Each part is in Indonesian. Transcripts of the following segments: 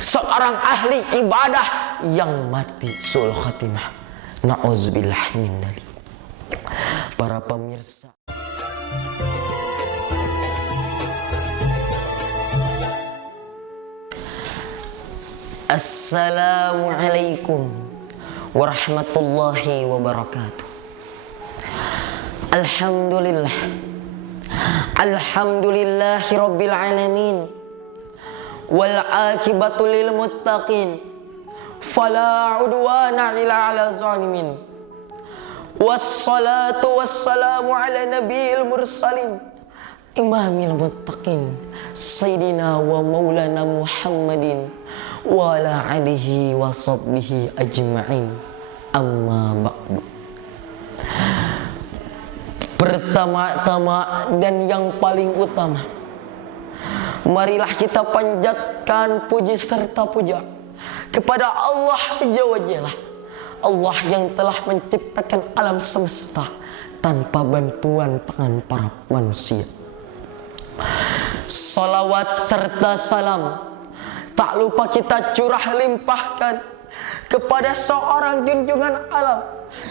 seorang ahli ibadah yang mati su'ul khatimah. Na'udzubillah min dzalik. Para pemirsa, Assalamualaikum warahmatullahi wabarakatuh. Alhamdulillah, alhamdulillahi rabbil alamin, wal akibatu lil muttaqin, fala udwana illa ala zalimin. Wassalatu wassalamu ala nabiyil mursalin, imamil muttaqin, sayyidina wa maulana Muhammadin wa ala alihi wa sahbihi ajma'in. Amma ba'du. Pertama-tama dan yang paling utama, marilah kita panjatkan puji serta puja kepada Allah Jalla Jalla, Allah yang telah menciptakan alam semesta tanpa bantuan tangan para manusia. Salawat serta salam tak lupa kita curah limpahkan kepada seorang junjungan alam,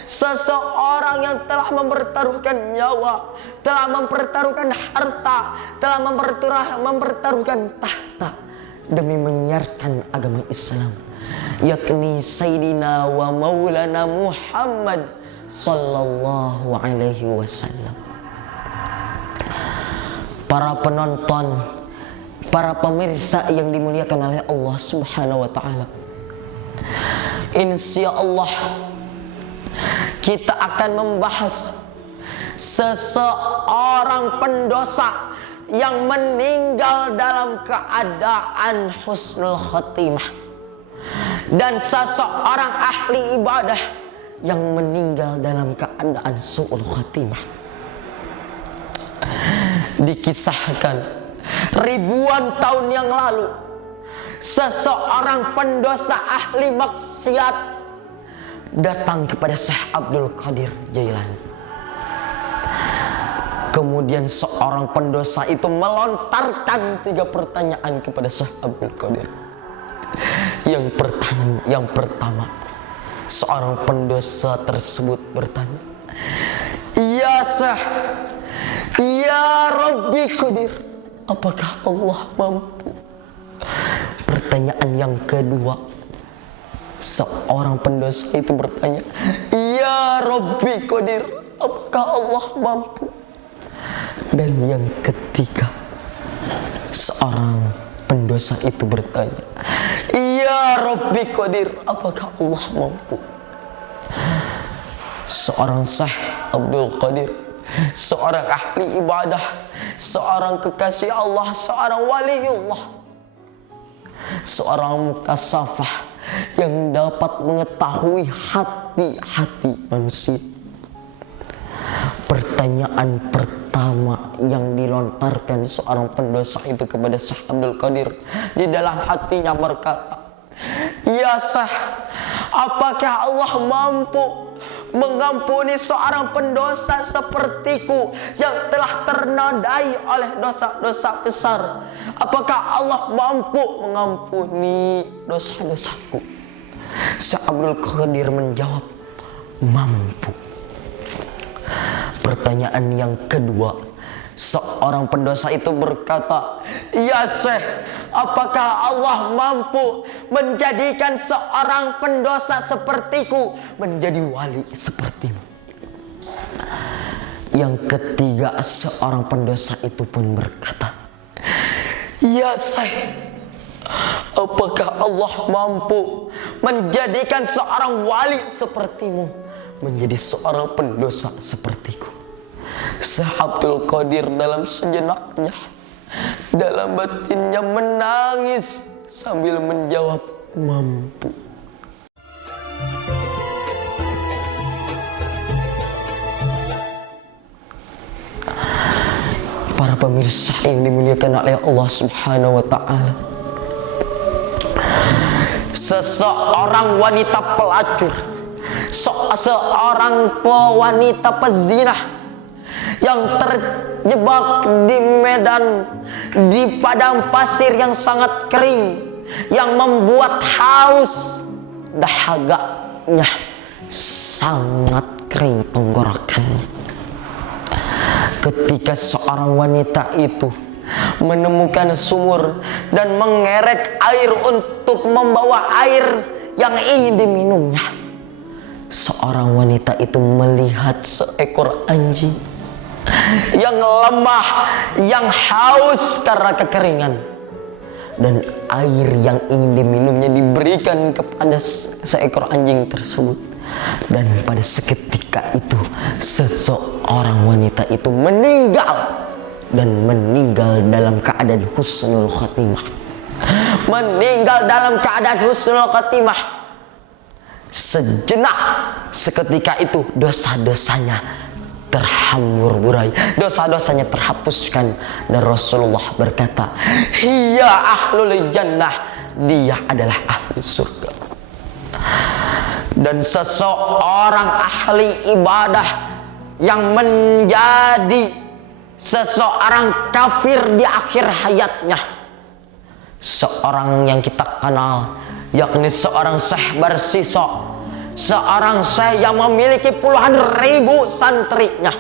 seseorang yang telah mempertaruhkan nyawa, telah mempertaruhkan harta, telah mempertaruhkan tahta demi menyiarkan agama Islam, yakni Sayyidina wa Maulana Muhammad sallallahu alaihi wasallam. Para penonton, para pemirsa yang dimuliakan oleh Allah Subhanahu wa taala, insyaallah kita akan membahas seseorang pendosa yang meninggal dalam keadaan husnul khatimah, dan seseorang ahli ibadah yang meninggal dalam keadaan su'ul khatimah. Dikisahkan ribuan tahun yang lalu, seseorang pendosa ahli maksiat datang kepada Syekh Abdul Qadir Jailani. Kemudian seorang pendosa itu melontarkan 3 pertanyaan kepada Syekh Abdul Qadir. Yang pertama, seorang pendosa tersebut bertanya, "Ya Syekh, ya Rabbi Qadir, apakah Allah mampu?" Pertanyaan yang kedua, seorang pendosa itu bertanya, "Ya Rabbi Qadir, apakah Allah mampu?" Dan yang ketiga, seorang pendosa itu bertanya, "Ya Rabbi Qadir, apakah Allah mampu?" Seorang Syekh Abdul Qadir, seorang ahli ibadah, seorang kekasih Allah, seorang waliullah, seorang mukasafah yang dapat mengetahui hati-hati manusia. Pertanyaan pertama yang dilontarkan seorang pendosa itu kepada Syekh Abdul Qadir, di dalam hatinya berkata, "Ya Syekh, apakah Allah mampu mengampuni seorang pendosa sepertiku yang telah ternodai oleh dosa-dosa besar? Apakah Allah mampu mengampuni dosa-dosaku?" Syekh Abdul Qadir menjawab, "Mampu." Pertanyaan yang kedua, seorang pendosa itu berkata, "Ya Syekh, apakah Allah mampu menjadikan seorang pendosa sepertiku menjadi wali sepertimu?" Yang ketiga, seorang pendosa itu pun berkata, "Ya Syekh, apakah Allah mampu menjadikan seorang wali sepertimu menjadi seorang pendosa sepertiku?" Syekh Abdul Qadir dalam sejenaknya, dalam batinnya menangis sambil menjawab, "Mampu." Para pemirsa yang dimuliakan oleh Allah Subhanahu wa taala, seseorang wanita pelacur, seorang wanita pezinah yang terjebak di medan, di padang pasir yang sangat kering, yang membuat haus dahaganya sangat kering tenggorokannya. Ketika seorang wanita itu menemukan sumur dan mengerek air untuk membawa air yang ingin diminumnya, seorang wanita itu melihat seekor anjing yang lemah, yang haus karena kekeringan, dan air yang ingin diminumnya diberikan kepada seekor anjing tersebut. Dan pada seketika itu seseorang wanita itu meninggal, dan meninggal dalam keadaan husnul khotimah. Meninggal dalam keadaan husnul khotimah. Sejenak seketika itu dosa-dosanya terhambur burai, dosa-dosanya terhapuskan, dan Rasulullah berkata, "Hiya ahlul jannah," dia adalah ahli surga. Dan seseorang ahli ibadah yang menjadi seseorang kafir di akhir hayatnya, seorang yang kita kenal, yakni seorang Syekh Barsiso, seorang syekh yang memiliki puluhan ribu santrinya.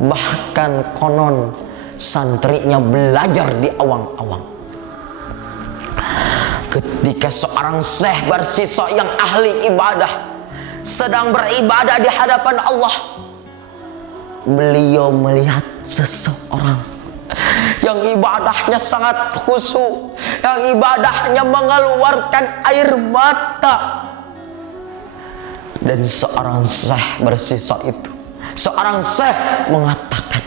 Bahkan konon santrinya belajar di awang-awang. Ketika seorang Syekh Barsiso yang ahli ibadah sedang beribadah di hadapan Allah, beliau melihat seseorang yang ibadahnya sangat khusyuk, yang ibadahnya mengeluarkan air mata. Dan seorang Syekh Barsiso itu, seorang syekh mengatakan,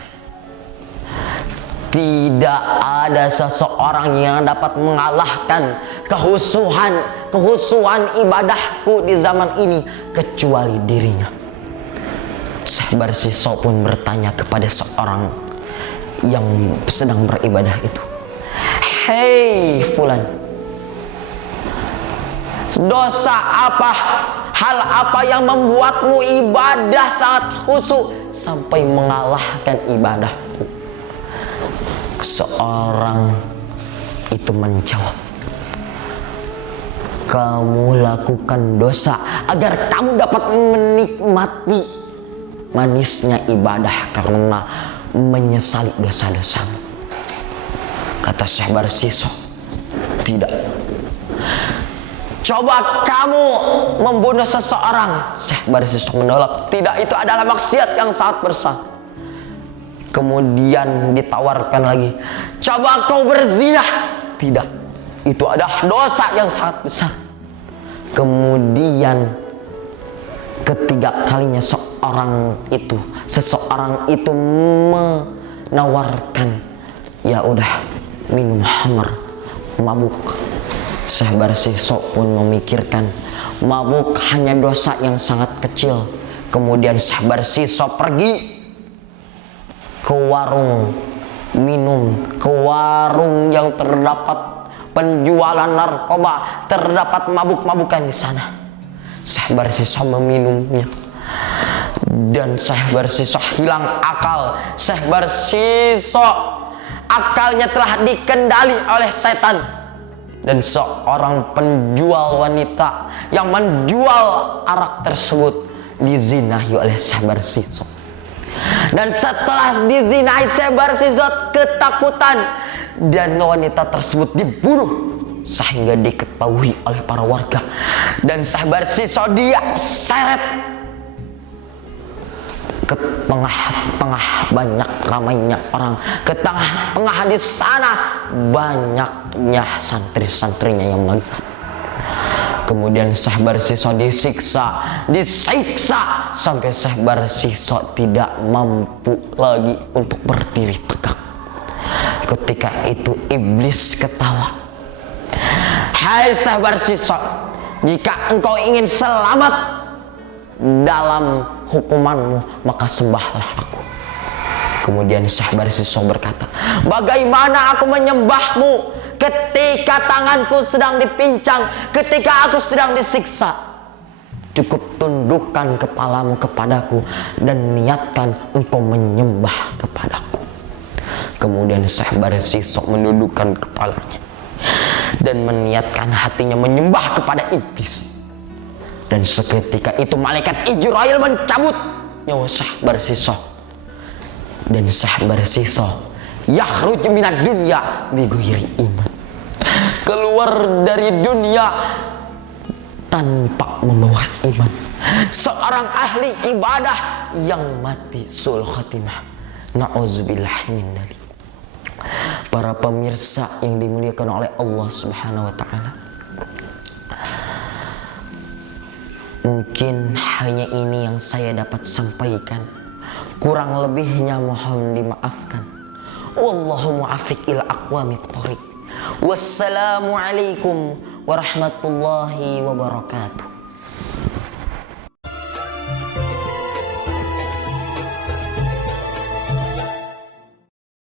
tidak ada seseorang yang dapat mengalahkan kehusuan ibadahku di zaman ini kecuali dirinya. Syekh Barsiso pun bertanya kepada seorang yang sedang beribadah itu, "Hei fulan, dosa apa, hal apa yang membuatmu ibadah sangat khusyuk sampai mengalahkan ibadahku?" Seorang itu menjawab, "Kamu lakukan dosa agar kamu dapat menikmati manisnya ibadah karena menyesali dosa-dosamu." Kata Syekh Barsiso, "Tidak. Coba kamu membunuh seseorang." Syekh Barsiso menolak, "Tidak, itu adalah maksiat yang sangat besar." Kemudian ditawarkan lagi, "Coba kau berzina." "Tidak, itu adalah dosa yang sangat besar." Kemudian ketiga kalinya seseorang itu menawarkan, "Ya udah, minum khamr, mabuk." Syekh Barsiso pun memikirkan, mabuk hanya dosa yang sangat kecil. Kemudian Syekh Barsiso pergi ke warung minum, ke warung yang terdapat penjualan narkoba, terdapat mabuk-mabukan di sana. Syekh Barsiso meminumnya, dan Syekh Barsiso hilang akal. Syekh Barsiso akalnya telah dikendali oleh setan, dan seorang penjual wanita yang menjual arak tersebut dizinahi oleh Syekh Barsiso. Dan setelah dizinai, Syekh Barsiso ketakutan, dan wanita tersebut dibunuh sehingga diketahui oleh para warga. Dan Syekh Barsiso dia seret ke tengah-tengah banyak ramainya orang, ke tengah-tengah di sana banyaknya santri-santrinya yang melihat. Kemudian Syekh Barsiso disiksa sampai Syekh Barsiso tidak mampu lagi untuk berdiri tegak. Ketika itu iblis ketawa, "Hai Syekh Barsiso, jika engkau ingin selamat dalam hukumanmu, maka sembahlah aku." Kemudian Syekh Barsiso berkata, "Bagaimana aku menyembahmu ketika tanganku sedang dipincang, ketika aku sedang disiksa? Cukup tundukkan kepalamu kepadaku dan niatkan engkau menyembah kepadaku." Kemudian Syekh Barsiso menundukkan kepalanya dan meniatkan hatinya menyembah kepada iblis. Dan seketika itu malaikat Ijrail mencabut nyawa Sahbar Sisoh. Dan Sahbar Sisoh yakhruj minad dunya bighairi iman, keluar dari dunia tanpa membawa iman. Seorang ahli ibadah yang mati sul khatimah. Na'udzubillahi min dzalik. Para pemirsa yang dimuliakan oleh Allah Subhanahu wa taala, mungkin hanya ini yang saya dapat sampaikan. Kurang lebihnya mohon dimaafkan. Wallahu muwaffiq ila aqwamit thoriq. Wassalamualaikum warahmatullahi wabarakatuh.